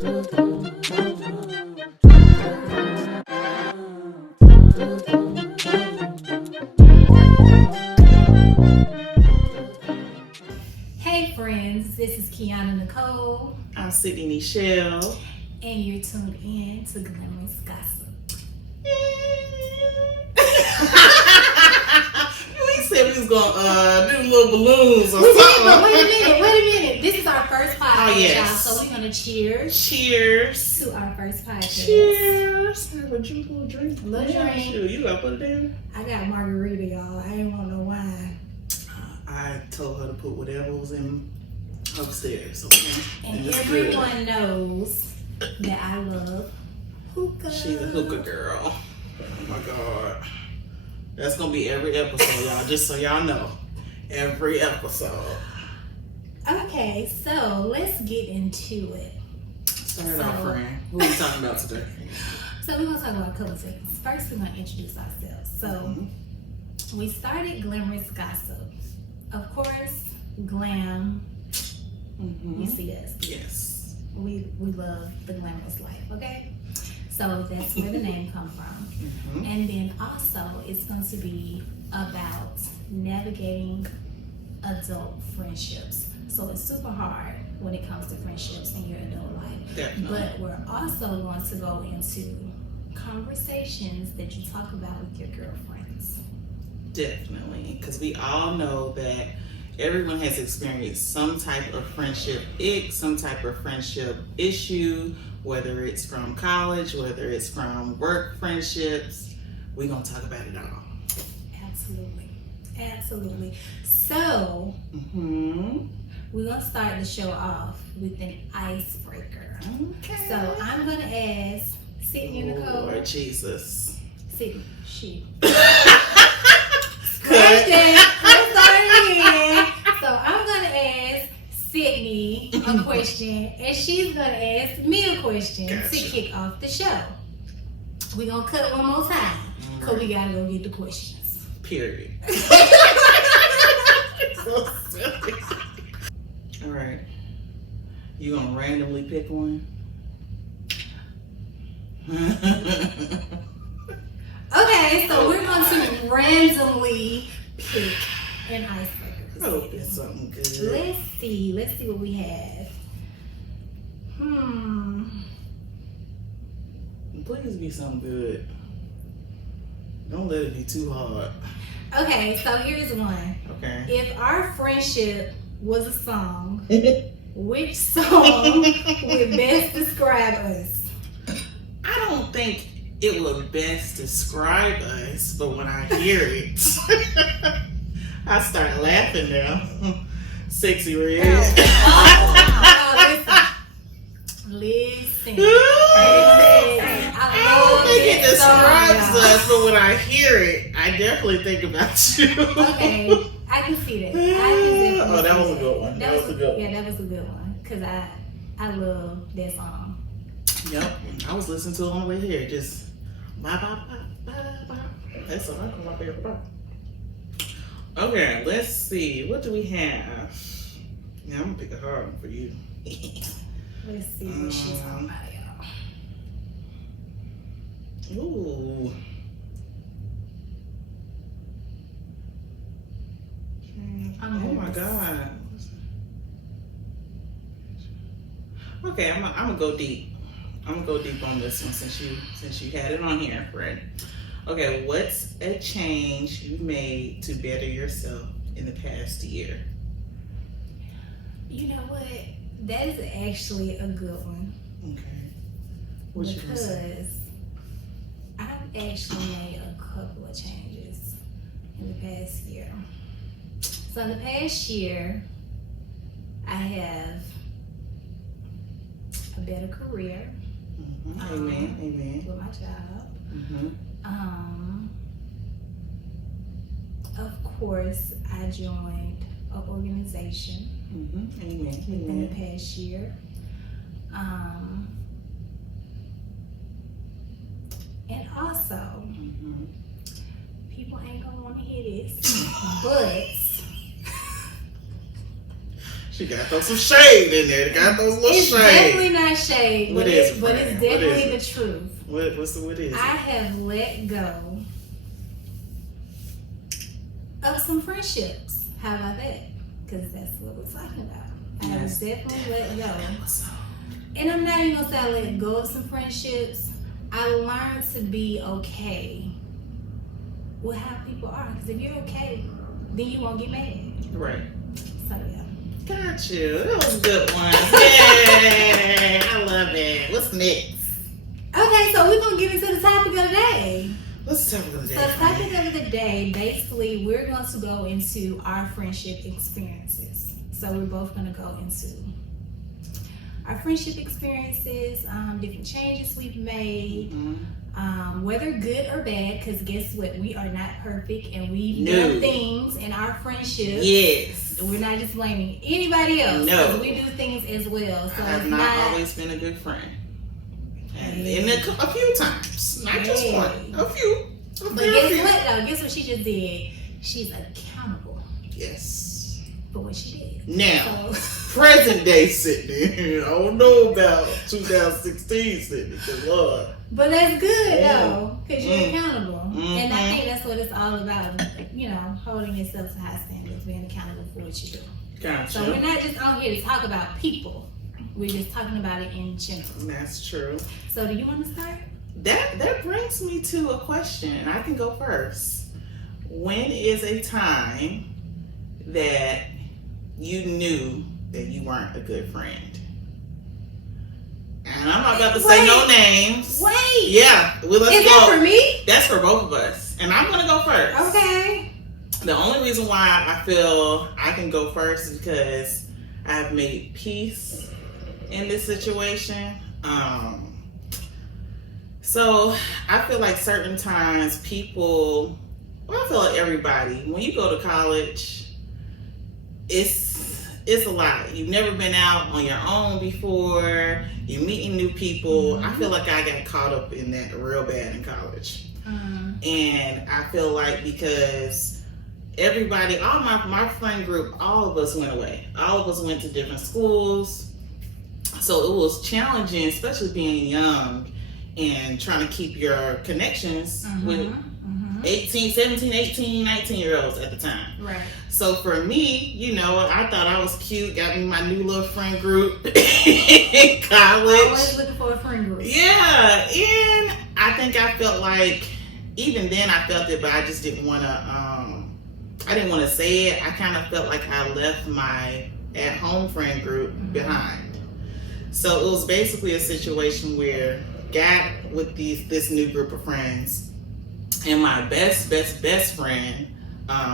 Hey friends, this is Kianna and Nicole. I'm Sydney, Nichelle. And you're tuned in to Glamorouz Gossip. We said we was gonna do little balloons or We did, something. but wait a minute. This is our first podcast, Oh, yes. y'all. So we're gonna cheers Cheers. to our first podcast. Cheers. Have a little drink. Little drink. Shoot, you gotta put it down. I got margarita, y'all. I ain't want no wine. I told her to put whatever was in upstairs, okay? And it's everyone knows that I love hookah. good. She's a hookah girl. Oh my God. That's gonna be every episode, y'all. Just so y'all know. Every episode. Okay, so let's get into it. Start off, friend. What are we talking about today? So we're gonna talk about a couple of things. First, we're gonna introduce ourselves. So we started Glamorouz Gossip. Of course, glam. You see us. Yes. We love the glamorous life. Okay, so that's where the name comes from. And then also, it's going to be about navigating adult friendships. So it's super hard when it comes to friendships in your adult life. Definitely. But we're also going to go into conversations that you talk about with your girlfriends. Definitely, because we all know that everyone has experienced some type of friendship ick, some type of friendship issue, whether it's from college, whether it's from work friendships. We're going to talk about it all. Absolutely. So, we're going to start the show off with an icebreaker. Okay. So, I'm going to ask Sydney and Nicole. Lord Jesus. Sydney, she. Cut. Let's start again. So, I'm going to ask Sydney a question, and she's going to ask me a question to kick off the show. We're going to cut it one more time, because we got to go get the questions. Period. So silly. All right. You gonna randomly pick one? Okay, so we're going to randomly pick an icebreaker. I hope it's something good. Let's see what we have. Please be something good. Don't let it be too hard. Okay, so here's one. Okay. If our friendship was a song, which song would best describe us? I don't think it will best describe us, but when I hear it, I start laughing now. Sexy Red. Listen. I don't think it describes us, but when I hear it, I definitely think about you. Okay, I can see that. Oh, that was a good one. That was a good one. Yeah, that was a good one. Because I love that song. Yep. I was listening to it on the way here. Just bye, bye, bye, bye, bye. That's all right. My favorite part. Okay, let's see. What do we have? Yeah, I'm going to pick a hard one for you. Let's see what she's talking about, y'all. Ooh. Oh my God. Okay, I'm gonna go deep. I'm gonna go deep on this one since you had it on here, Fred. Okay, what's a change you made to better yourself in the past year? You know what? That is actually a good one. Okay. What you gonna say? Because I've actually made a couple of changes in the past year. So in the past year, I have a better career. Amen. With my job. Mm-hmm. Of course, I joined an organization within the past year. And also, people ain't gonna want to hear this, but She got to throw some shade in there. Got those little it's shade. Definitely not shade. What but is but it's definitely the truth. What is it? I have let go of some friendships. How about that? Because that's what we're talking about. I have definitely let go. And I'm not even going to say I let go of some friendships. I learned to be okay with how people are. Because if you're okay, then you won't get mad. Right. So, yeah. Got you. That was a good one. Yeah, I love it. What's next? Okay, so we're going to get into the topic of the day. What's the topic of the day? So the topic of the day, basically, we're going to go into our friendship experiences. So we're both going to go into our friendship experiences, different changes we've made, whether good or bad, because guess what? We are not perfect, and we've done things in our friendship. Yes. We're not just blaming anybody else. No. We do things as well. So I have it's not always been a good friend. And a few times. Not just one. A few. But guess what, though? Guess what she just did? She's accountable. Yes. For what she did. Now, present day Sydney. I don't know about 2016 Sydney, because Lord. But that's good, though, because you're accountable. And I think that's what it's all about, holding yourself to high standards, being accountable for what you do. Gotcha. So we're not just on here to talk about people. We're just talking about it in general. That's true. So do you want to start? That brings me to a question, and I can go first. When is a time that you knew that you weren't a good friend? And I'm not about to say no names. Wait. Yeah. Well, let's is go. that for me? That's for both of us. And I'm going to go first. Okay. The only reason why I feel I can go first is because I've made peace in this situation. So I feel like certain times people, I feel like everybody, when you go to college, it's a lot. You've never been out on your own before. You're meeting new people. I feel like I got caught up in that real bad in college. And I feel like because everybody, all my friend group, all of us went away. All of us went to different schools. So it was challenging, especially being young and trying to keep your connections with 17, 18, 19-year-olds at the time. Right. So for me, I thought I was cute, got me my new little friend group in college. Always looking for a friend group. Yeah, and I think I felt like, even then I felt it, but I just didn't want to say it. I kind of felt like I left my at-home friend group behind. So it was basically a situation where got with this new group of friends, and my best friend,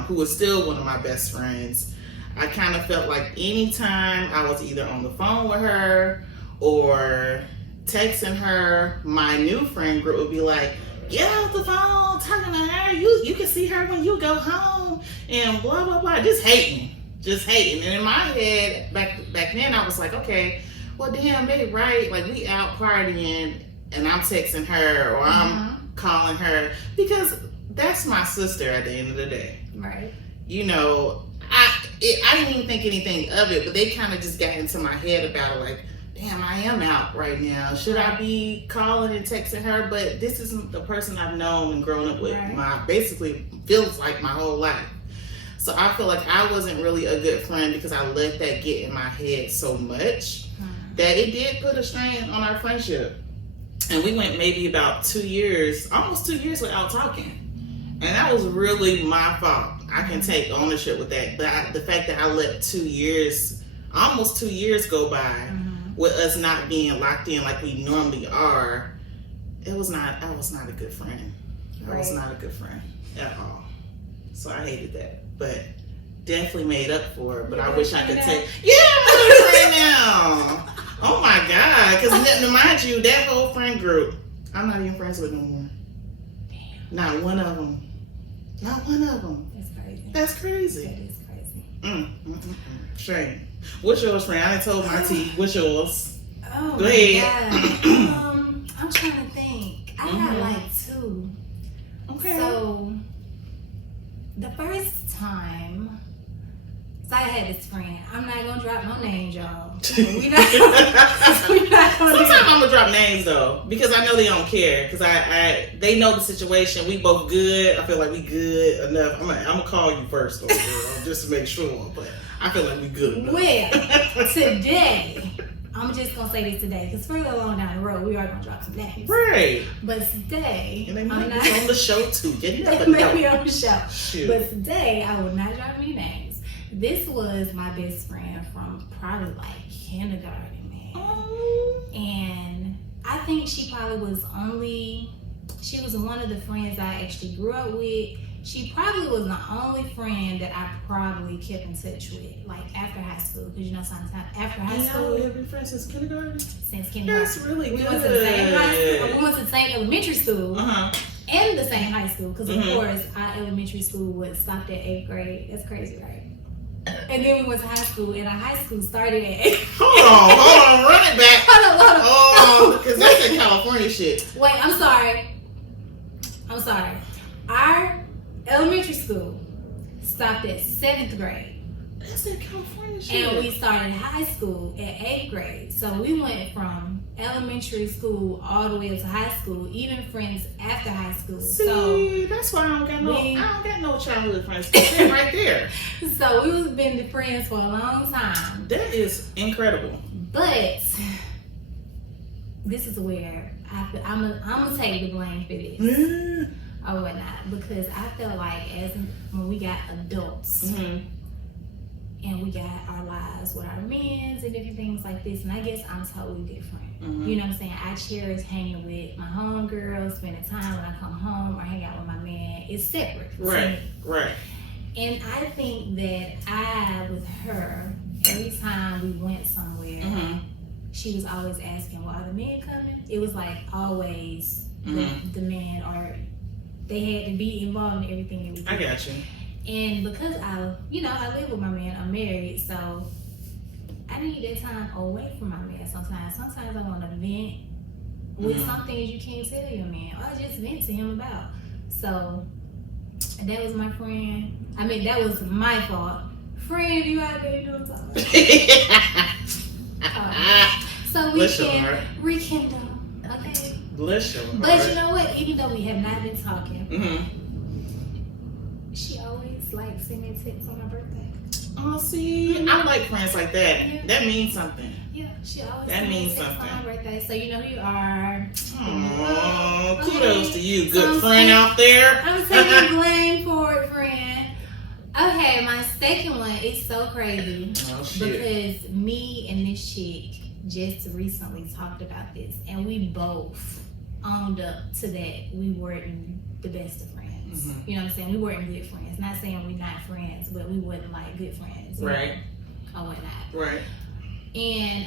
who was still one of my best friends, I kind of felt like anytime I was either on the phone with her or texting her, my new friend group would be like, get off the phone, talking to her, you can see her when you go home, and blah, blah, blah, just hating. And in my head, back then, I was like, okay, well, damn, they right, like, we out partying, and I'm texting her, or I'm calling her, because that's my sister at the end of the day. Right. I didn't even think anything of it, but they kind of just got into my head about it, like, damn, I am out right now. Should I be calling and texting her? But this isn't the person I've known and grown up with. Basically feels like my whole life. So I feel like I wasn't really a good friend because I let that get in my head so much that it did put a strain on our friendship. And we went maybe about 2 years, almost 2 years without talking. And that was really my fault. I can take ownership with that. But the fact that I let almost 2 years go by with us not being locked in like we normally are, I was not a good friend. I was not a good friend at all. So I hated that. But definitely made up for it. But I wish I could take... Yeah, I'm a friend now. Oh my God. Because mind you, that whole friend group, I'm not even friends with no more. Damn. Not one of them. That's crazy. That is crazy. Shame. What's yours, friend? I done told my tea. What's yours? Oh, go ahead. I'm trying to think. I got like two. Okay. So, the first time, So I had this friend. I'm not gonna drop no names, y'all. We not gonna Sometimes I'm gonna drop names though, because I know they don't care. Because they know the situation. We both good. I feel like we good enough. I'm gonna call you first though, girl, just to make sure. But I feel like we good enough. Well, today, I'm just gonna say this today, because further along down the road, we are gonna drop some names. Right. But today, And they might be on the show too. You never they may know. be on the show. Shoot. But today, I will not drop any names. This was my best friend from probably like kindergarten, man. Oh. And I think she probably was she was one of the friends I actually grew up with. She probably was the only friend that I probably kept in touch with, like after high school. Because sometimes after high school. Y'all been friends since kindergarten? Since kindergarten. That's really good. We went to the same high school. We went to the same elementary school. And the same high school. Because of course, our elementary school was stopped at 8th grade. That's crazy, right? And then we went to high school, and our high school started at 8th. Hold on, run it back. Hold on. Because that's in California shit. Wait, I'm sorry. Our elementary school stopped at 7th grade. That's in California shit. And we started high school at 8th grade. So we went from elementary school all the way up to high school, even friends after high school. See, that's why I don't got no childhood friends. They're right there. So we've been friends for a long time. That is incredible. But this is where I'm gonna take the blame for this. Or whatnot, because I feel like when we got adults and we got our lives with our men and different things like this, and I guess I'm totally different. You know what I'm saying? I cherish hanging with my homegirls, spending time when I come home, or hang out with my man. It's separate. Right. And I think that with her, every time we went somewhere, she was always asking, well, are the men coming? It was like always the man, or they had to be involved in everything that we did. I got you. And because I live with my man, I'm married, so I need that time away from my man sometimes. Sometimes I want to vent with some things you can't tell your man, or just vent to him about. So that was my friend. I mean, that was my fault. Friend, you out there, you know what I'm talking about. So we can rekindle, okay? Bless you. But you know what? Even though we have not been talking, she always like send me texts on my birthday. Oh, see, I like friends like that. Yeah. That means something. Yeah, she always That send me means texts something. on my birthday. So you know who you are. Oh, Okay. kudos to you, So good friend out there. I'm taking blame for it, friend. Okay, my second one is so crazy Oh shit. because me and this chick just recently talked about this, and we both owned up to that we weren't the best of friends. You know what I'm saying? We weren't good friends. Not saying we're not friends, but we wasn't like good friends. Right. Or whatnot. Right. And,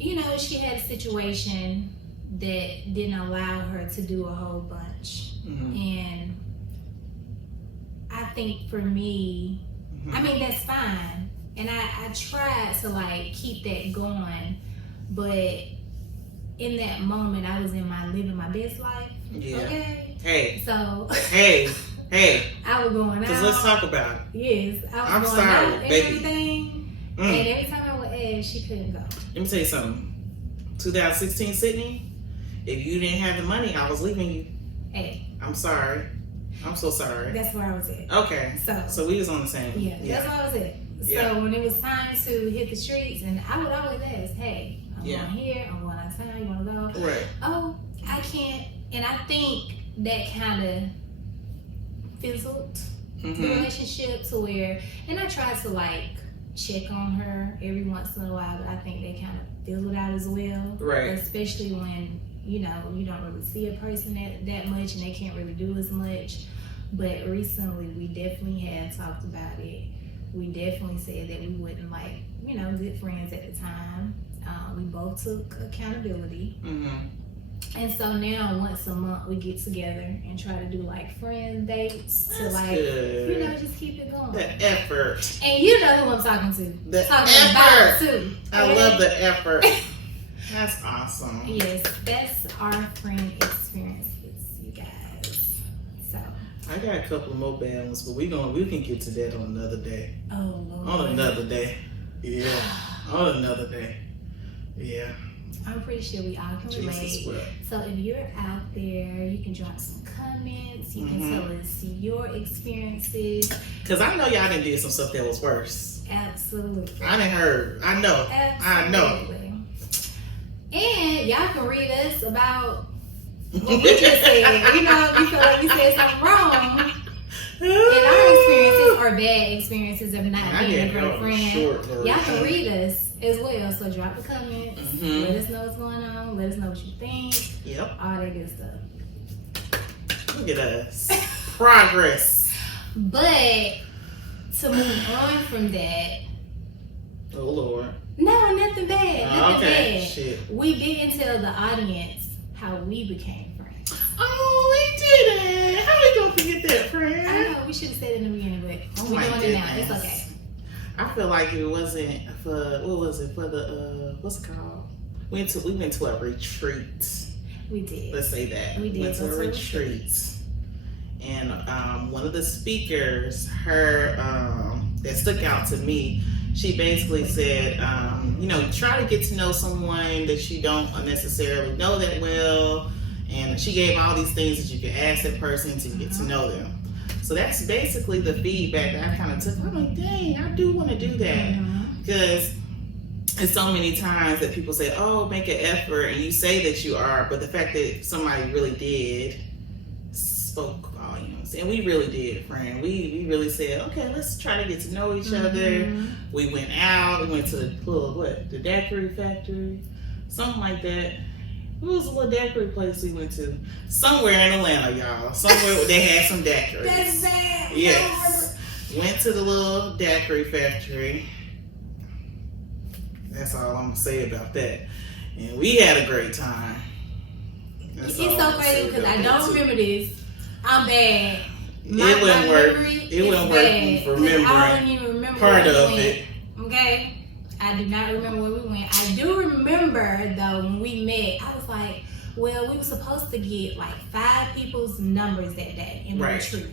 she had a situation that didn't allow her to do a whole bunch. And I think for me, I mean, that's fine. And I tried to like keep that going, but in that moment, I was living my best life. Yeah. Okay. Hey. So. Hey. I was going out. Because let's talk about it. Yes. I was going sorry, out and baby. everything. And every time I would ask, she couldn't go. Let me tell you something. 2016 Sydney, if you didn't have the money, I was leaving you. Hey. I'm sorry. I'm so sorry. That's where I was at. Okay. So we was on the same. Yeah. That's where I was at. So when it was time to hit the streets, and I would always ask, hey, I'm going here, I'm going out of town, you want to go? Right. Oh, I can't. And I think that kind of fizzled the relationship to where, and I tried to like check on her every once in a while, but I think they kind of fizzled out as well. Right. Especially when, you don't really see a person that much and they can't really do as much. But recently we definitely have talked about it. We definitely said that we wouldn't like, good friends at the time. We both took accountability. And so now once a month we get together and try to do like friend dates to like, good. just keep it going. The effort. And you know who I'm talking to. The talking effort. about too. I love the effort. That's awesome. Yes, that's our friend experiences, you guys. So I got a couple of more bad ones, but we can get to that on another day. Oh, Lord. On another day. Yeah. On another day. Yeah. I'm pretty sure we all can relate. So if you're out there, you can drop some comments. You can tell us your experiences. Because I know y'all done did some stuff that was worse. Absolutely. I done heard. I know. Absolutely. I know. And y'all can read us about what we just said. You know, we feel like we said something wrong. And our experiences are bad experiences of not being a great friend. Y'all can read us as well. So drop the comments. Let us know what's going on. Let us know what you think. Yep. All that good stuff. Look at us. Progress. But to move on from that. Oh, Lord. No, nothing bad. Nothing bad. Shit. We didn't tell the audience how we became friends. Oh, we didn't. How we gonna forget that, friend? I know, we should have said it in the beginning, but we're doing it now. It's okay. I feel like it wasn't for, what was it, for the, what's it called? We went to a retreat. We did. Let's say that. We did. Went to a retreat. And one of the speakers, her, that stuck out to me, she basically said, you know, try to get to know someone that you don't necessarily know that well. And she gave all these things that you can ask that person to get to know them. So that's basically the feedback that I kind of took. I'm like, dang, I do want to do that. Because it's so many times that people say, oh, make an effort, and you say that you are, but the fact that somebody really did spoke volumes. And we really did, friend. We really said, okay, let's try to get to know each other. We went out. We went to the daiquiri factory, something like that. What was the little daiquiri place we went to? Somewhere in Atlanta, y'all. Somewhere where they had some daiquiris. That's sad. Yes. Went to the little daiquiri factory. That's all I'm going to say about that. And we had a great time. It's so crazy because I don't remember this. I'm bad. It wouldn't work for remembering I don't even remember part of it. Okay? I do not remember where we went. I do remember, though, when we met, I was like, well, we were supposed to get like 5 people's numbers that day in the retreat.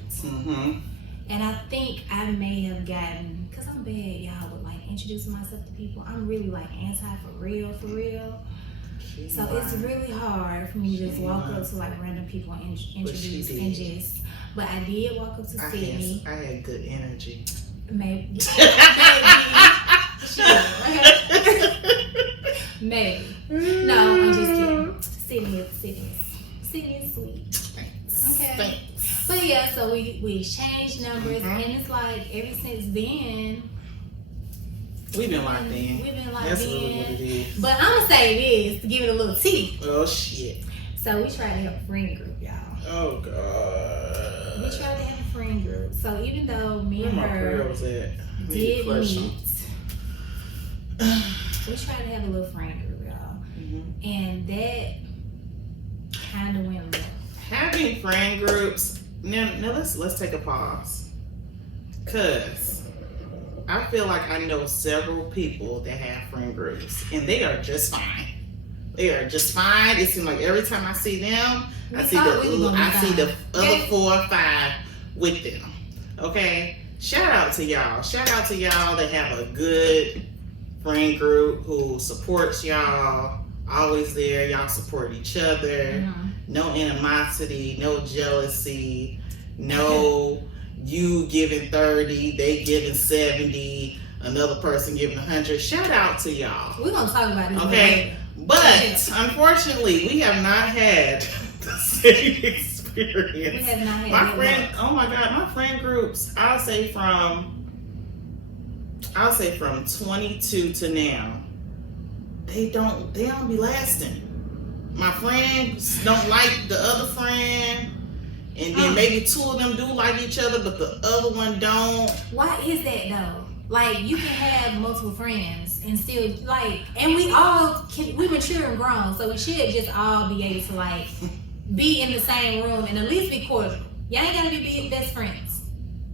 And I think I may have gotten, because I'm bad, y'all, with like introducing myself to people. I'm really like anti for real. So it's really hard for me to just walk up to like random people and introduce and just, but I did walk up to Sydney. I had good energy. Maybe. Maybe. No, I'm just kidding. Sydney is sweet. Thanks. Okay. Thanks. But yeah, so we exchanged numbers, and it's like ever since then we've been locked in. That's really what it is. But I'm gonna say this to give it a little tea. Oh shit. So we tried to have a friend group, y'all. Oh god. We tried to have a friend group. So even though me and her did meet, we tried to have a little friend group, y'all. And that kind of went left. Having friend groups, now let's take a pause. Cause I feel like I know several people that have friend groups and they are just fine. They are just fine. It seems like every time I see them, I see the other 4 or 5 with them. Okay? Shout out to y'all. Shout out to y'all that have a good friend group who supports y'all. Always there. Y'all support each other. No animosity, no jealousy, no you giving 30, they giving 70, another person giving 100. Shout out to y'all. We're going to talk about this. Okay? But unfortunately, we have not had the same experience. We have not had my friend, oh my God, my friend groups, I'll say from 22 to now, they don't be lasting. My friends don't like the other friend, and then maybe 2 of them do like each other, but the other one don't. Why is that though? Like, you can have multiple friends and still like, and we mature and grown, so we should just all be able to like be in the same room and at least be cordial. Y'all ain't gotta be best friends.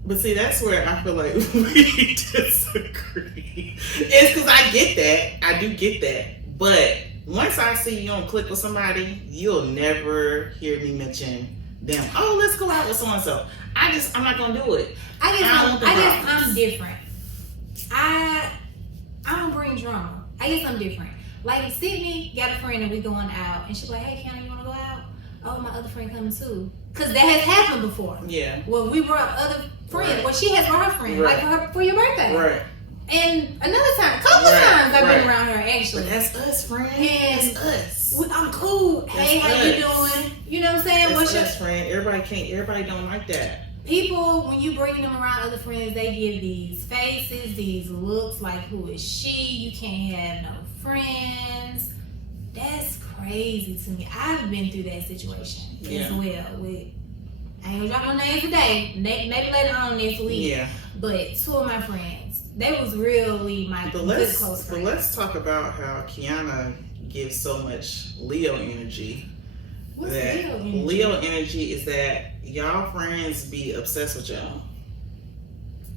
But see, that's where I feel like we disagree. It's because I get that. I do get that. But once I see you don't click with somebody, you'll never hear me mention them. Oh, let's go out with so and so. I'm not gonna do it. I guess I'm different. I don't bring drama. I guess I'm different. Like Sydney got a friend and we going out, and she's like, "Hey, Kianna, you wanna go out?" Oh, my other friend coming too. Cause that has happened before. Yeah. Well, we brought other friends. Right. Well, she has brought her friend, like for your birthday. Right. And another time, couple of times I've been around her actually. But that's us, friend. And that's us. I'm cool. That's hey, how you doing? You know what I'm saying? That's us, friend. Everybody don't like that. People, when you bring them around other friends, they give these faces, these looks like, who is she? You can't have no friends. That's crazy to me. I've been through that situation as well. I ain't gonna drop no names today. Maybe later on next week. Yeah. But two of my friends, they was really my good close friends. But let's talk about how Kianna gives so much Leo energy. What's Leo energy? Leo energy is that y'all friends be obsessed with y'all.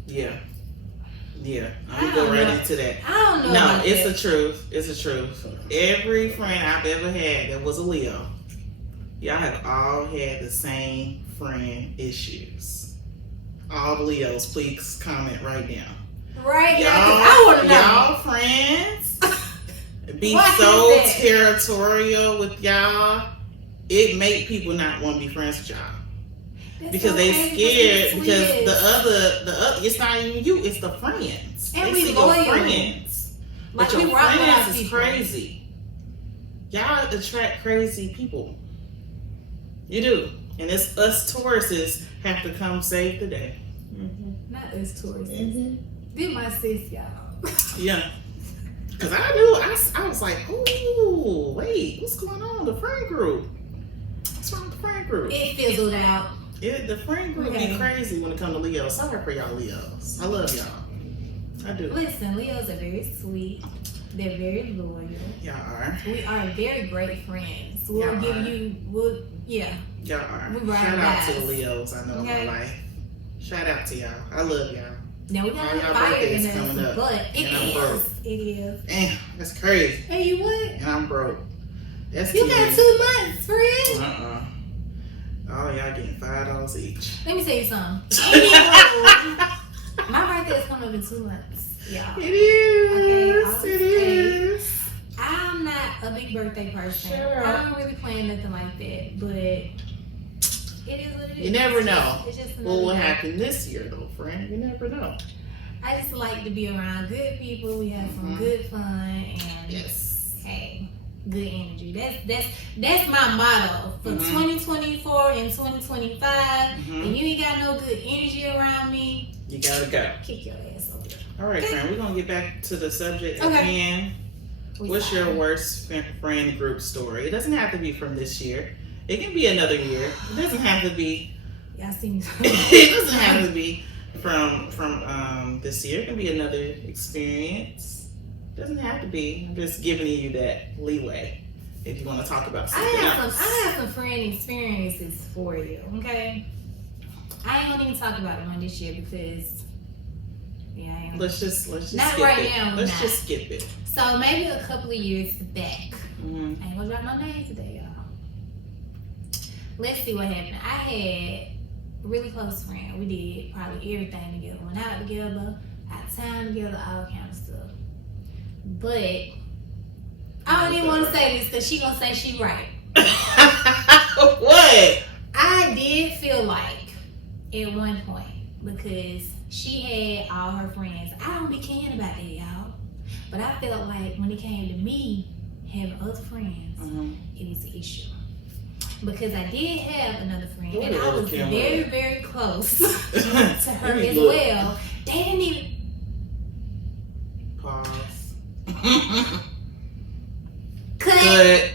Yeah. I'm gonna go right into that. I don't know. No, it's the truth. It's the truth. Every friend I've ever had that was a Leo, y'all have all had the same friend issues. All the Leos, please comment right now. Right now, I want to know. Y'all friends be so territorial with y'all. It make people not want to be friends with y'all. Because they scared, because the other, it's not even you, it's the friends. And they we see loyal. your friends. Like, but your we rock friends with is people. crazy. Y'all attract crazy people. You do. And it's us Tauruses have to come save the day. Mm-hmm. Not us Tauruses. Be my sis, y'all. Yeah. Because I knew, I was like, ooh, wait, what's going on? The friend group. What's wrong with the friend group? It fizzled out. The friend group be crazy when it comes to Leos. Sorry for y'all Leos. I love y'all. I do. Listen, Leos are very sweet. They're very loyal. Y'all are. We are very great friends. We'll y'all give are. you, Y'all are. We Shout out to the Leos I know in my life. Shout out to y'all. I love y'all. Now we got a fire in us, but it is. Damn, that's crazy. Hey, you what? And I'm broke. That's you got 2 months, friend. Oh, y'all getting $5 each. Let me tell you something. My birthday is coming up in 2 months, y'all. It is. Okay, it is. I'm not a big birthday person. Sure. I don't really plan nothing like that, but it is what it is. You never know. It's just what will happen this year, though, friend? You never know. I just like to be around good people. We have some good fun, and hey, good energy. That's my motto for 2024 and 2025. And you ain't got no good energy around me, you gotta go. Kick your ass over. All right, friend. We're gonna get back to the subject again. What's your worst friend group story? It doesn't have to be from this year. It can be another year. It doesn't have to be. Y'all see me. It doesn't have to be from this year. It can be another experience. It doesn't have to be. I'm just giving you that leeway if you want to talk about something else. I have some friend experiences for you. Okay. I ain't gonna even talk about one this year because I am. Let's just not skip right it. now. Let's just skip it. So maybe a couple of years back. I ain't gonna drop no names today, y'all. Let's see what happened. I had a really close friend. We did probably everything together. Went out together, out of town together, all kind of stuff. But I don't even want to say this because she gonna say she right. What? I did feel like at one point, because she had all her friends. I don't be caring about that, y'all. But I felt like when it came to me having other friends, it was an issue. Because I did have another friend, and I was very, very close to her as well. They didn't even... Pause. Cut.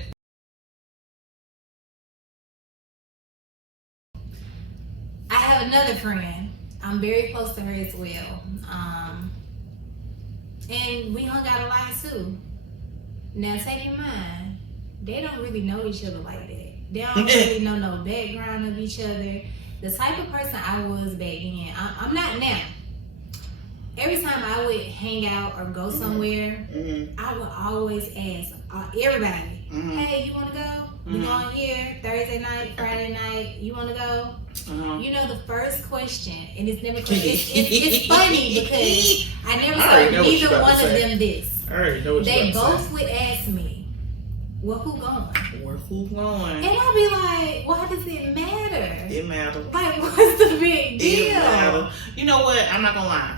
I have another friend. I'm very close to her as well. And we hung out a lot too. Now take in mind, they don't really know each other like that. They don't really know no background of each other. The type of person I was back then, I'm not now. Every time I would hang out or go somewhere, I would always ask everybody, hey, you want to go? We going here Thursday night, Friday night. You want to go? You know the first question, and it's never. It's funny because I never told neither one of them this. I already know what they both would ask me, "Well, who going?" Or who going? And I'll be like, "Why does it matter? It matters. Like, what's the big deal?" It matters. You know what? I'm not gonna lie.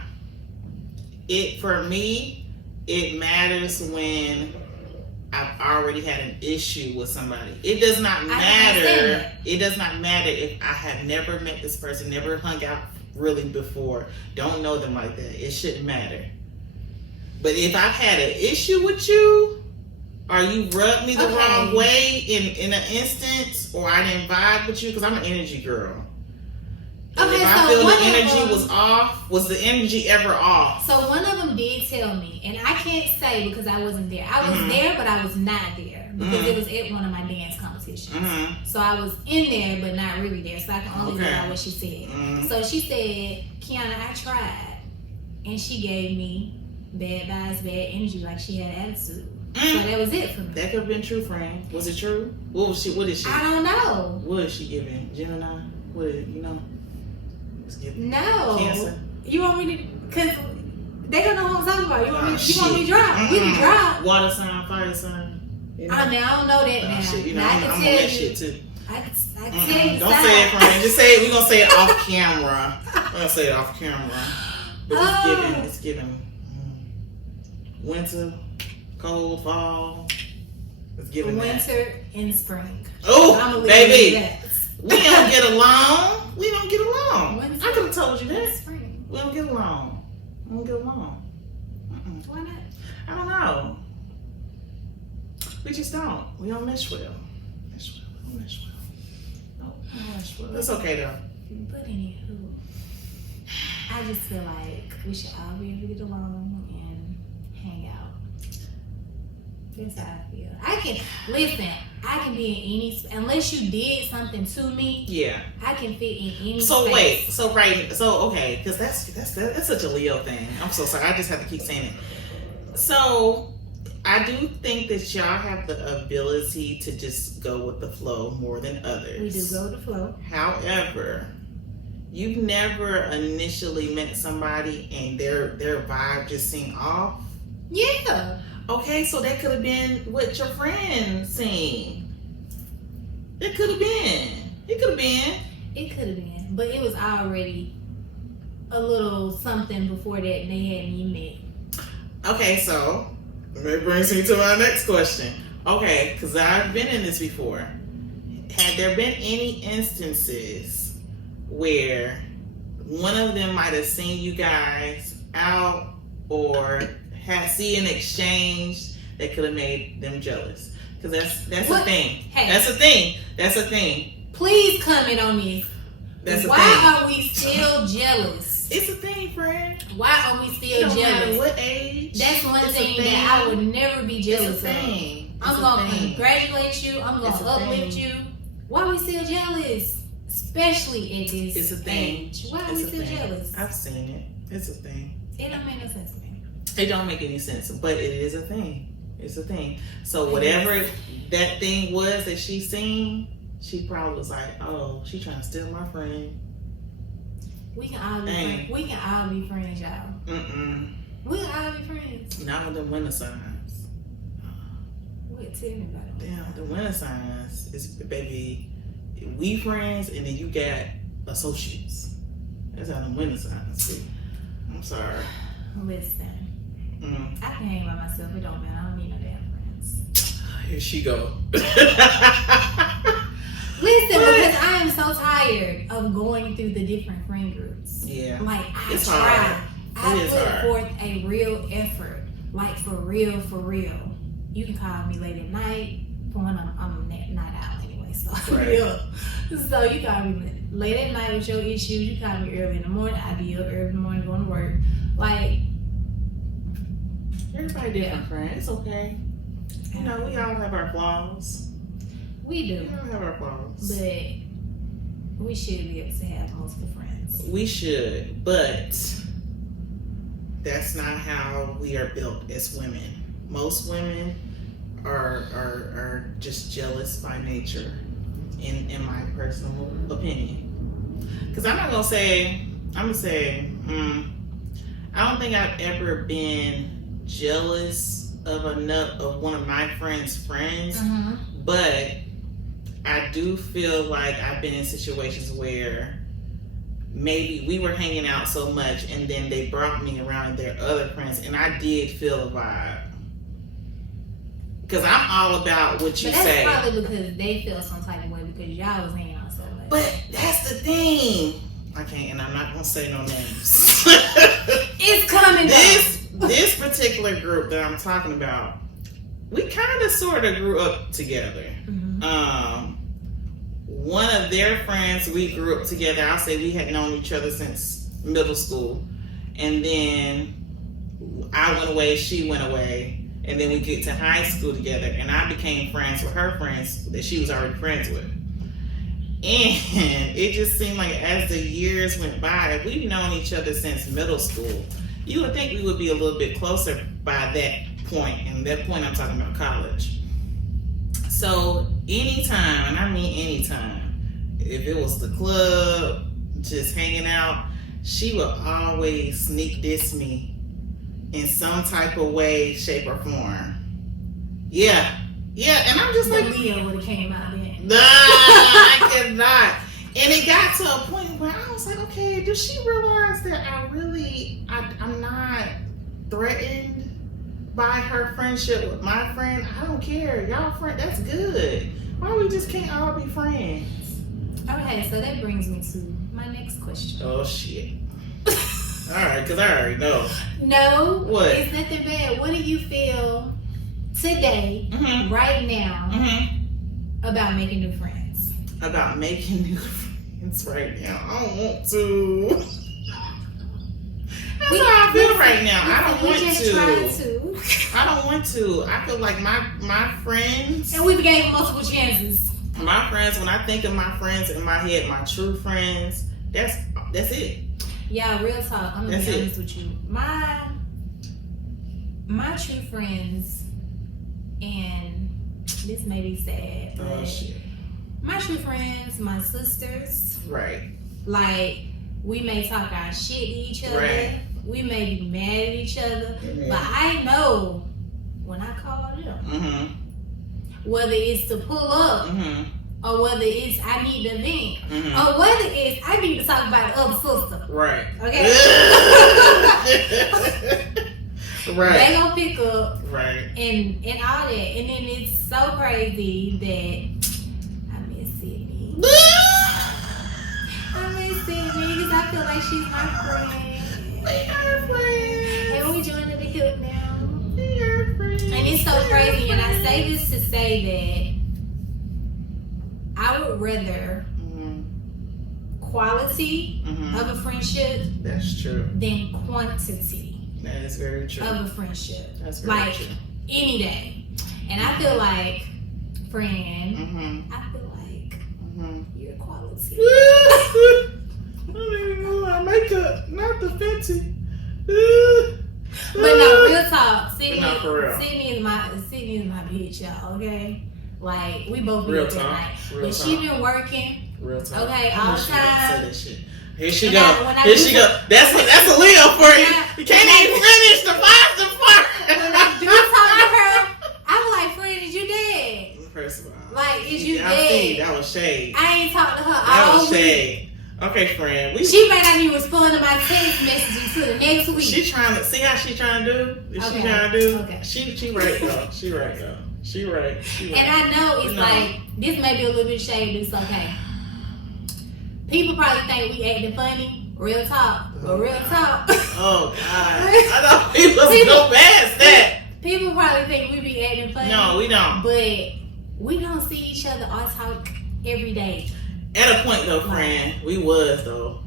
For me, it matters when I've already had an issue with somebody. It does not matter. It does not matter if I have never met this person, never hung out really before, don't know them like that. It shouldn't matter. But if I've had an issue with you, or you rubbed me the wrong way in an instance, or I didn't vibe with you, because I'm an energy girl. And if I feel the energy was off, was the energy ever off? So one of them did tell me, and I can't say because I wasn't there. I was there, but I was not there because it was at one of my dance competitions. So I was in there, but not really there. So I can only go by what she said. So she said, "Kianna, I tried," and she gave me bad vibes, bad energy, like she had attitude. So that was it for me. That could have been true, friend. Was it true? What was she? What is she? I don't know. What is she giving? Gemini? What is, you know? No. Cancer. You want me to? Cause they don't know what I'm talking about. You want me to drop? We can drop. Water sign, fire sign. You know? I mean, I don't know that now. Shit, you know, I can I'm tell on that you. shit too. I can tell you. Don't say it, friend. Just say it. We're gonna say it off camera. We're gonna say it off camera. But it's giving winter, cold, fall. It's giving winter and spring. Oh, baby. We don't get along. We don't get along. I could have told you that. Spring. We don't get along. We don't get along. Why not? I don't know. We just don't. We don't mesh well. We don't mesh well. No, we don't mesh well. That's okay though. But anywho, I just feel like we should all be able to get along and hang out. That's how I feel. I can be in any, unless you did something to me. Yeah. I can fit in any space. Okay, because that's such a Leo thing. I'm so sorry. I just have to keep saying it. So I do think that y'all have the ability to just go with the flow more than others. We do go with the flow. However, you've never initially met somebody and their vibe just seemed off. Yeah. Okay, so that could have been what your friend seen. It could have been. It could have been. But it was already a little something before that and they hadn't even met. Okay, so that brings me to my next question. Okay, because I've been in this before. Had there been any instances where one of them might have seen you guys out or see an exchange that could have made them jealous? Because that's a thing. Hey, that's a thing. Please comment on this. Why are we still jealous? It's a thing, friend. Why are we still jealous? No matter what age. That's one thing that I would never be jealous of. I'm going to congratulate you. I'm going to uplift you. Why are we still jealous? Especially at this age. Why are we still jealous? I've seen it. It's a thing. It don't make no sense to me. It don't make any sense, but it is a thing. It's a thing. So whatever that thing was that she seen, she probably was like, "Oh, she trying to steal my friend." We can all be friends. We can all be friends, y'all. We can all be friends. Not with the winter signs. Wait, tell me about it. Damn, the winter signs is, baby, we friends, and then you got associates. That's how the winter signs see. I'm sorry. Listen. I can hang by myself. It don't matter. I don't need no damn friends. Here she go. Listen, because I am so tired of going through the different friend groups. Yeah. Like, I try. I put forth a real effort. Like, for real, for real. You can call me late at night. For when I'm not out anyway. So, So you call me late at night with your issues. You call me early in the morning. I be up early in the morning going to work. Like, everybody different, friend. It's okay. You know, we all have our flaws. We do. We all have our flaws. But we should be able to have multiple friends. We should, but that's not how we are built as women. Most women are just jealous by nature, in my personal opinion. Because I'm gonna say I don't think I've ever been jealous of one of my friends' friends, but I do feel like I've been in situations where maybe we were hanging out so much and then they brought me around their other friends and I did feel a vibe. Because I'm all about what you say. That's probably because they feel some type of way because y'all was hanging out so much. But that's the thing. I can't, and I'm not going to say no names. It's coming This particular group that I'm talking about, we kind of sort of grew up together. One of their friends, we grew up together. I'll say we had known each other since middle school. And then I went away, she went away. And then we get to high school together. And I became friends with her friends that she was already friends with. And it just seemed like as the years went by, if we've known each other since middle school, you would think we would be a little bit closer by that point. And that point I'm talking about college. So anytime, and I mean anytime, if it was the club, just hanging out, she would always sneak diss me in some type of way, shape, or form. Yeah, and I'm just like, Leo would have came out then. Nah, I cannot. And it got to a point where I was like, okay, does she realize that I'm not threatened by her friendship with my friend? I don't care. Y'all friend, that's good. Why we just can't all be friends? Okay, so that brings me to my next question. Oh, shit. All right, because I already know. No. What? It's nothing bad. What do you feel today, right now, about making new friends? About making new friends right now? I don't want to. That's how I feel right now. I don't want to. I don't want to. I feel like my friends. And we've gave multiple chances. My friends, when I think of my friends in my head, my true friends, that's it. Yeah, real talk. I'm gonna be honest with you. My true friends, and this may be sad, but my true friends, my sisters, right? Like, we may talk our shit to each other. Right. We may be mad at each other, but I know when I call them, whether it's to pull up, or whether it's I need to vent, or whether it's I need to talk about the other sister. Right. Okay. Right. They gonna pick up. Right. And all that, and then it's so crazy that I miss Sydney. I miss Sydney because I feel like she's my friend. We are friends. And we joined the hip now. We are friends. And it's so crazy, and I say this to say that I would rather quality of a friendship That's true. than quantity That is very true. of a friendship. That's very like, true. Any day. And I feel like, friend, I feel like you're quality. I don't even know my makeup, not the Fenty. But no, real talk. Sydney, not for real. Sydney is my bitch, y'all. Okay, like we both Real be talk. tonight. Real But talk. she been working. Real talk. Okay, I know all the she gonna time. say that shit. Here she When go. I Here do she go. That's a Leo for you. You can't even finish the part. When I do talk to her, I'm like, friend, is you dead? First of all, Like, is you I dead? see, that was shade. I ain't talked to her That all was week. shade. Okay, friend. She may not even respond to my text messages till the next week. She trying to see how she trying to do. Is Okay. she trying to do? Okay. She right though. She right though. She right. And I know it's No. like, this may be a little bit shady, but it's okay. People probably think we acting funny. Real talk. But real talk. Oh God. I know people go past that. People probably think we be acting funny. No, we don't. But we don't see each other or talk every day. At a point though, friend, we was though.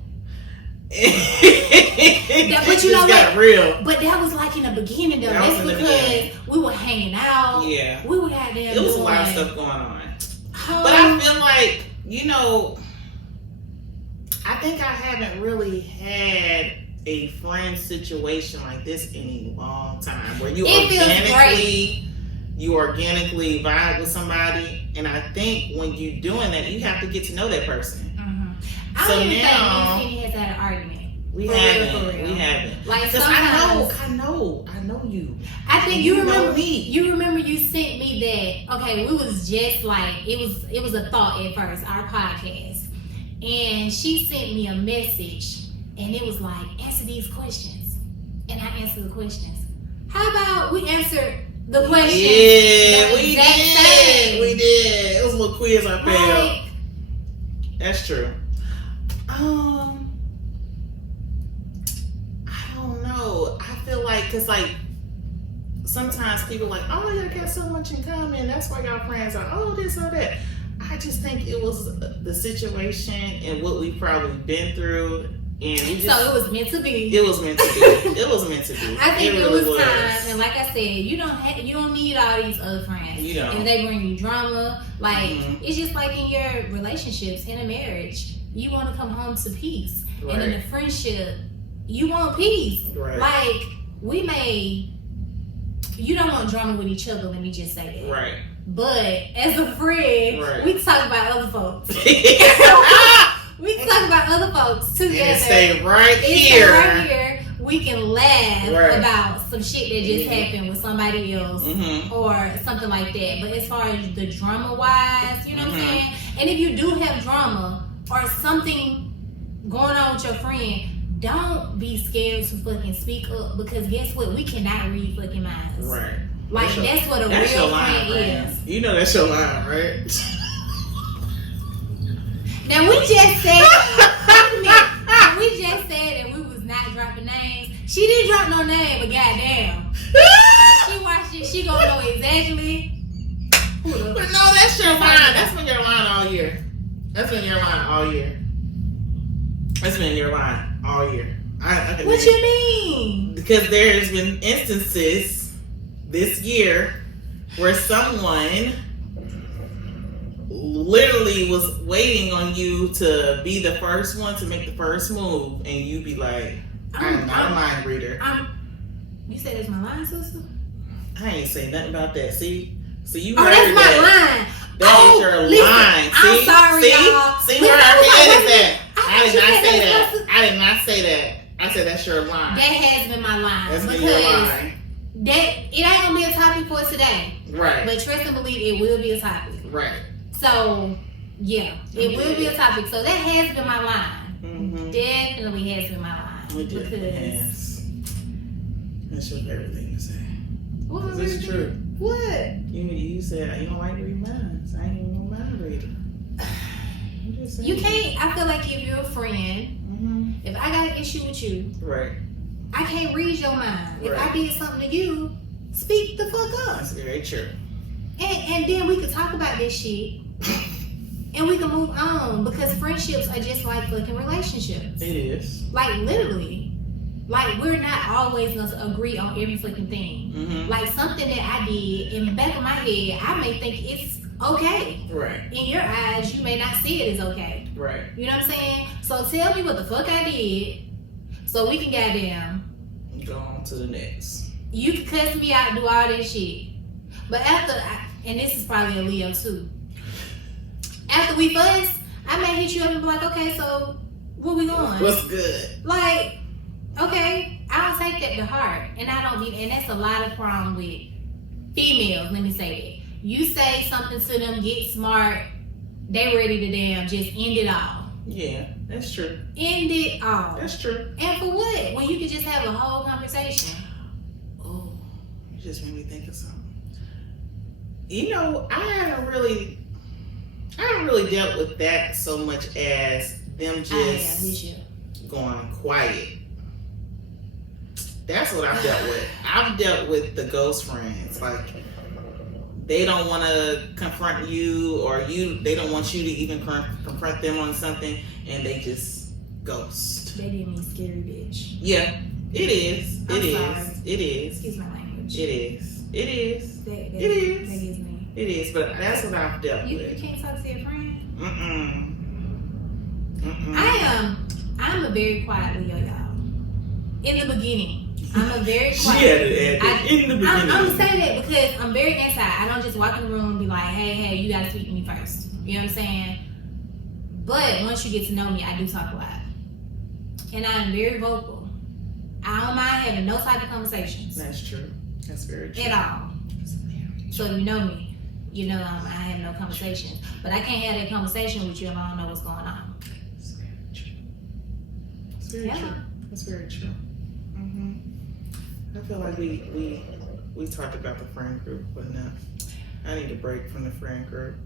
But you know got what? real. But that was like in the beginning though. That was That's in the because beginning. we were hanging out. Yeah. We were goddamn It was a doing lot of stuff going on. home. But I feel like, I think I haven't really had a friend situation like this in a long time where you It feels organically, you organically vibe with somebody. And I think when you're doing that, you have to get to know that person. I So don't even now think me and Sydney has had an argument. we For haven't. real. We haven't. Like Because I know you. I think You you know remember me. You remember you sent me that. Okay, we was just like it was a thought at first, our podcast, and she sent me a message, and it was like, answer these questions, and I answered the questions. How about we answer the questions? Yeah, the we exact did. same? We did. It was a little quiz I failed. Like, That's true. I don't know. I feel like, cause like sometimes people like, oh, y'all got so much in common. That's why y'all friends are. Oh, this or that. I just think it was the situation and what we've probably been through, and we just, so it was meant to be. It was meant to be. It was meant to be. I think it really was time, and like I said, you don't need all these other friends. You don't. If they bring you drama, like Mhm. it's just like in your relationships, in a marriage, you want to come home to peace, and in a friendship, you want peace. Right. Like you don't want drama with each other. Let me just say that. Right. But as a friend, Right. we talk about other folks. We talk about other folks together. And stay right It's here. right here. We can laugh Right. about some shit that just happened with somebody else or something like that. But as far as the drama wise, you know what I'm saying? And if you do have drama or something going on with your friend, don't be scared to fucking speak up, because guess what? We cannot read fucking minds. Right. Like that's what a real friend is. You know that's your line, right? Now we just said that we was not dropping names. She didn't drop no name, but goddamn, she watched it. She gonna know exactly. But no, that's your line. That's been your line all year. That's been your line all year. That's been your line all year. What you mean? Because there's been instances this year where someone literally was waiting on you to be the first one to make the first move, and you be like, I'm not a mind reader. You said that's my line, sister? I ain't say nothing about that. See you Oh, heard that's my that. line. That is your listen, line. I'm sorry, y'all. See where I created that. I did you not said say that's that. I did not say that. I said that's your line. That has been my line. That's been because your line. it ain't gonna be a topic for today. Right. But trust and believe it will be a topic. Right. So yeah, it will be a topic. So that has been my line. Mm-hmm. Definitely has been my line. Because that's your favorite thing to say. What was It's true. What? You said you don't like to read minds. I ain't even no mind reader. I'm just saying. You can't. I feel like if you're a friend, if I got an issue with you, right, I can't read your mind. If Right. I did something to you, speak the fuck up. that's very true. And then we could talk about this shit. And we can move on, because friendships are just like fucking relationships. It is. Like literally. Like we're not always gonna agree on every fucking thing. Like something that I did, in the back of my head, I may think it's okay. Right. In your eyes, you may not see it as okay. Right. You know what I'm saying? So tell me what the fuck I did, so we can goddamn Go on to the next. you can cuss me out, do all that shit. But and this is probably a Leo too. After we fuss, I may hit you up and be like, okay, so where we going? What's good? Like, okay, I don't take that to heart, and I don't and that's a lot of problem with females. Let me say that. You say something to them, get smart, they ready to damn just end it all. Yeah, that's true. End it all. That's true. And for what? When you could just have a whole conversation. Oh, you just made me think of something. You know, I haven't really dealt with that so much as them just going quiet. That's what I've dealt with. I've dealt with the ghost friends. Like, they don't want to confront you, or they don't want you to even confront them on something, and they just ghost. They give me scary bitch. Yeah, it is. I'm It sorry. is. It is. Excuse my language. It is. It is. That It is. That gives me. It is. But that's what I've dealt You with. can't talk to your friend. Mm-mm. I'm a very quiet Leo, y'all. In the beginning. I'm a very She quiet. had to add it in the beginning. I'm saying that because I'm very anti. I don't just walk in the room and be like, hey, you gotta speak to me first. You know what I'm saying? But once you get to know me, I do talk a lot. And I'm very vocal. I don't mind having no type of conversations. That's true. That's very true. At all. So if you know me, you know I have no conversations. But I can't have that conversation with you if I don't know what's going on. That's very true. That's very true. That's very true. I feel like we talked about the friend group enough. I need a break from the friend group.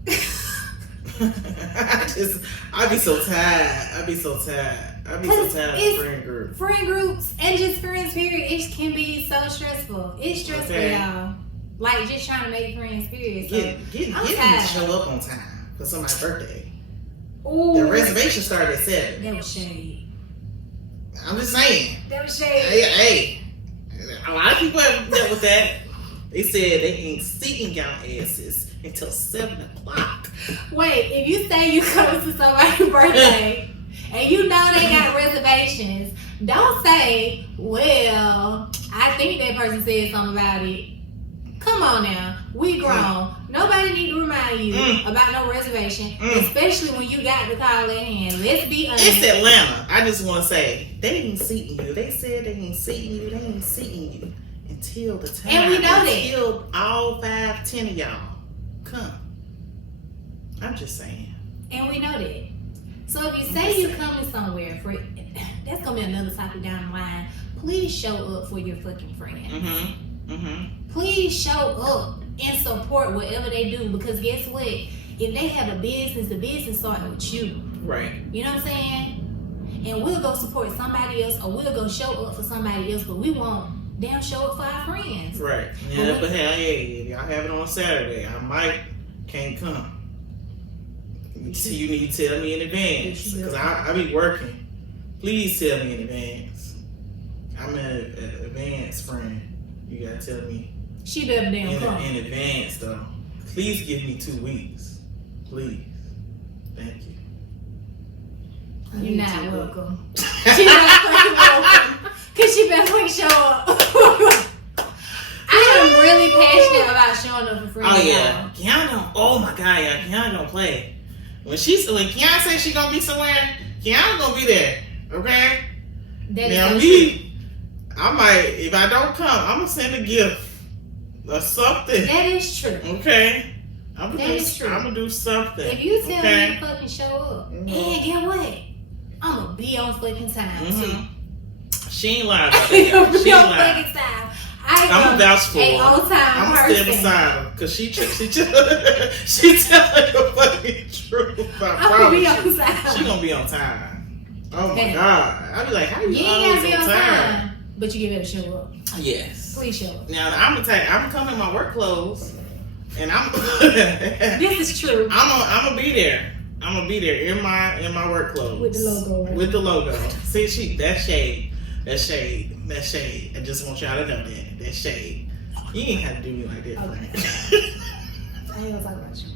I'd be so tired. I'd be so tired of the friend group. Friend groups and just friends, period. It can be so stressful. It's stressful, y'all. Like just trying to make friends, period. So Get them to show up on time for somebody's birthday. Ooh. The reservation started at 7. That was shady. I'm just saying. That was shady. Hey, a lot of people have dealt with that. They said they ain't seeking y'all asses until 7 o'clock. Wait, if you say you come to somebody's birthday and you know they got reservations, don't say, well, I think that person said something about it. Come on now, we grown. Nobody need to remind you about no reservation, especially when you got the call at hand. Let's be honest. It's Atlanta. I just want to say, they ain't seating you. They said they ain't seating you. They ain't seating you until the time. And we know that. Until all 5, 10 of y'all come. I'm just saying. And we know that. So if you say you're coming somewhere, that's going to be another topic down the line. Please show up for your fucking friends. Please show up and support whatever they do, because guess what? If they have a business, the business starts with you. Right. You know what I'm saying? And we'll go support somebody else, or we'll go show up for somebody else, but we won't damn show up for our friends. Right. Yeah, but hey, if y'all have it on Saturday, I can't come. So you need to tell me in advance, because I be working. Please tell me in advance. I'm an advanced friend. You gotta tell me. She better damn come. In advance, though. Please give me 2 weeks. Please. Thank you. You're not welcome. She's not fucking welcome. Because she better fucking show up. I am really passionate about showing up for friends. Oh, yeah. Kianna, oh my God, yeah. Kianna don't play. When Kianna says she's gonna be somewhere, Kianna gonna be there. Okay? That now, is so me, true. I might, if I don't come, I'm gonna send a gift or something. That is true. Okay? I'm true. gonna do something. If you tell me to fucking show up, and get what? I'm gonna be on fucking time, too. She ain't lying about that. She ain't lying. Fucking time. I'm a vouch for her. I'm gonna stand beside her because she telling the fucking truth. I promise you. She gonna be on time. Oh my God! I be like, how you always gotta be on time? But you better show up. Yes. Please show up. Now I'm gonna tell you, I'm coming in my work clothes, and I'm. This is true. I'm gonna be there. I'm gonna be there in my work clothes with the logo. Right? With the logo. See, that's shade. That's shade. That's shade. I just want y'all to know that. That's shade. You ain't have to do me like that, okay. Frank. I ain't gonna talk about you.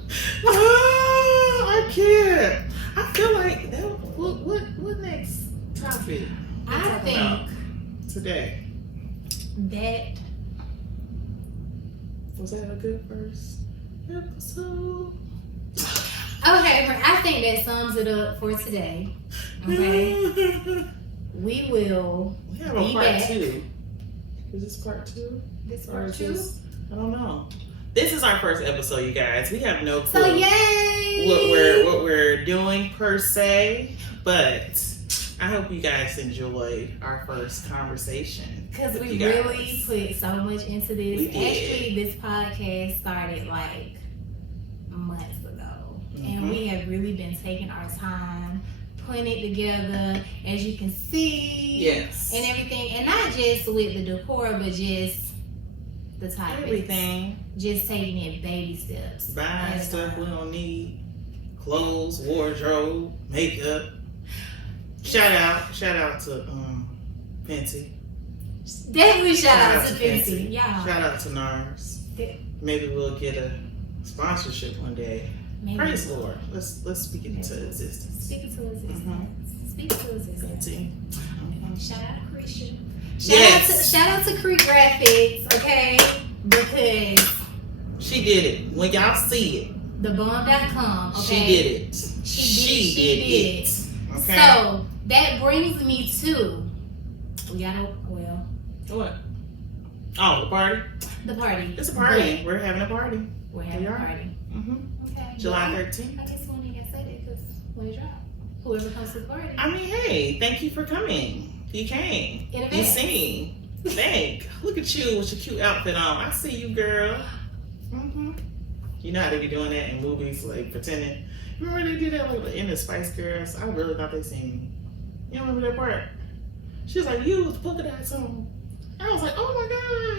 I can't. I feel like that. What next topic? I think today. That was that a good first episode? Okay, I think that sums it up for today. Okay. We will have a part 2. Is this part 2? This part 2? I don't know. This is our first episode, you guys. We have no clue so yay! what we're doing per se, but I hope you guys enjoyed our first conversation. Because we really put so much into this. Actually, this podcast started like months ago, and we have really been taking our time, putting it together, as you can see, yes, and everything, and not just with the decor, but just the topics, everything, just taking it baby steps, buying stuff we don't need, clothes, wardrobe, makeup. Shout out to Fenty. Definitely shout out to Fenty. Yeah. Shout out to NARS. Maybe we'll get a sponsorship one day. Maybe. Praise the Lord. Let's speak it into existence. Speak it to existence. Speak it to existence. Fenty. And shout out to Christian. Shout out to Creek Graphics, okay? Because she did it. When y'all see it, thebomb.com, okay? She did it. She did it. Okay. So that brings me to what? Oh, the party. The party. It's a party. We're having a party. We're having a party. Okay. July 13th. I guess we ain't gotta say that because when it drop, whoever comes to the party. I mean, hey, thank you for coming. You came. In You advance. seen. Look at you with your cute outfit on. I see you, girl. You know how they be doing that in movies, like pretending. Remember they did that like in the Spice Girls? I really thought they seen me. You remember that part? She was like, you with the polka dots on. I was like, oh my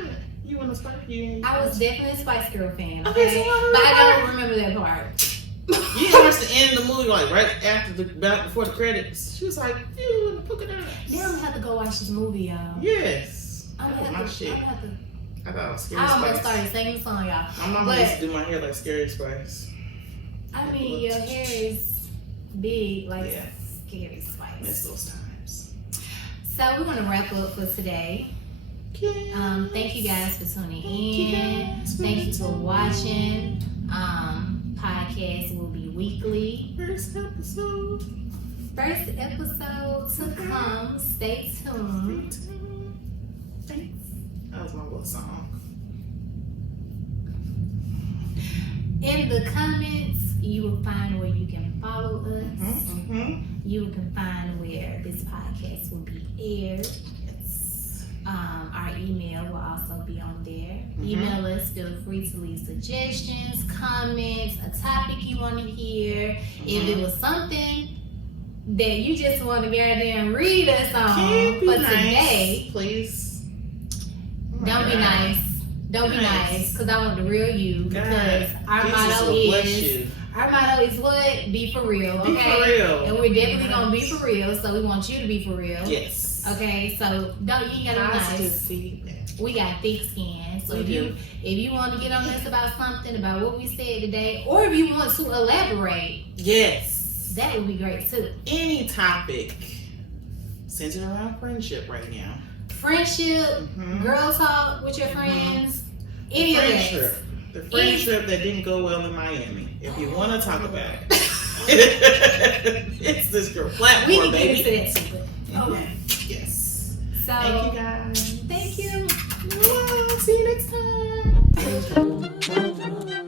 God. You in the Spice Girls? I was definitely a Spice Girl fan. Okay, so but I don't remember that part. You didn't watch the end of the movie, like right after before the credits. She was like, you in the polka dots. Now I'm gonna have to go watch this movie, y'all. Yes. I'm That was my shit. I thought it was Scary I Spice. almost started singing the song, y'all. My mama used to do my hair like Scary Spice. I mean, your hair is big, like Yeah. Scary Spice. Miss those times. So we're gonna wrap up for today. Thank you guys for tuning in. Thank you for watching. Podcast will be weekly. First episode To come. Stay tuned. Thanks. That was my little song. In the comments, you will find where you can follow us. You can find where this podcast will be aired. Our email will also be on there. Email us. Feel free to leave suggestions, comments, a topic you want to hear. If it was something that you just want to get out there and read us on for today, please. Don't be nice. Don't be nice, because I want the real you. Because our motto is what? Be for real, okay? Be for real. And we're definitely gonna be for real, so we want you to be for real. Yes. Okay, so you ain't gotta be nice. Feedback. We got thick skin. So if you want to get on us about something, about what we said today, or if you want to elaborate, yes, that would be great too. Any topic centered around friendship right now. Friendship, girl talk with your friends, any of that. The friendship that didn't go well in Miami. If you want to talk about it, it's this girl platform, we can baby. get into that too. Okay. Yes. So thank you guys. Thank you. Well, see you next time.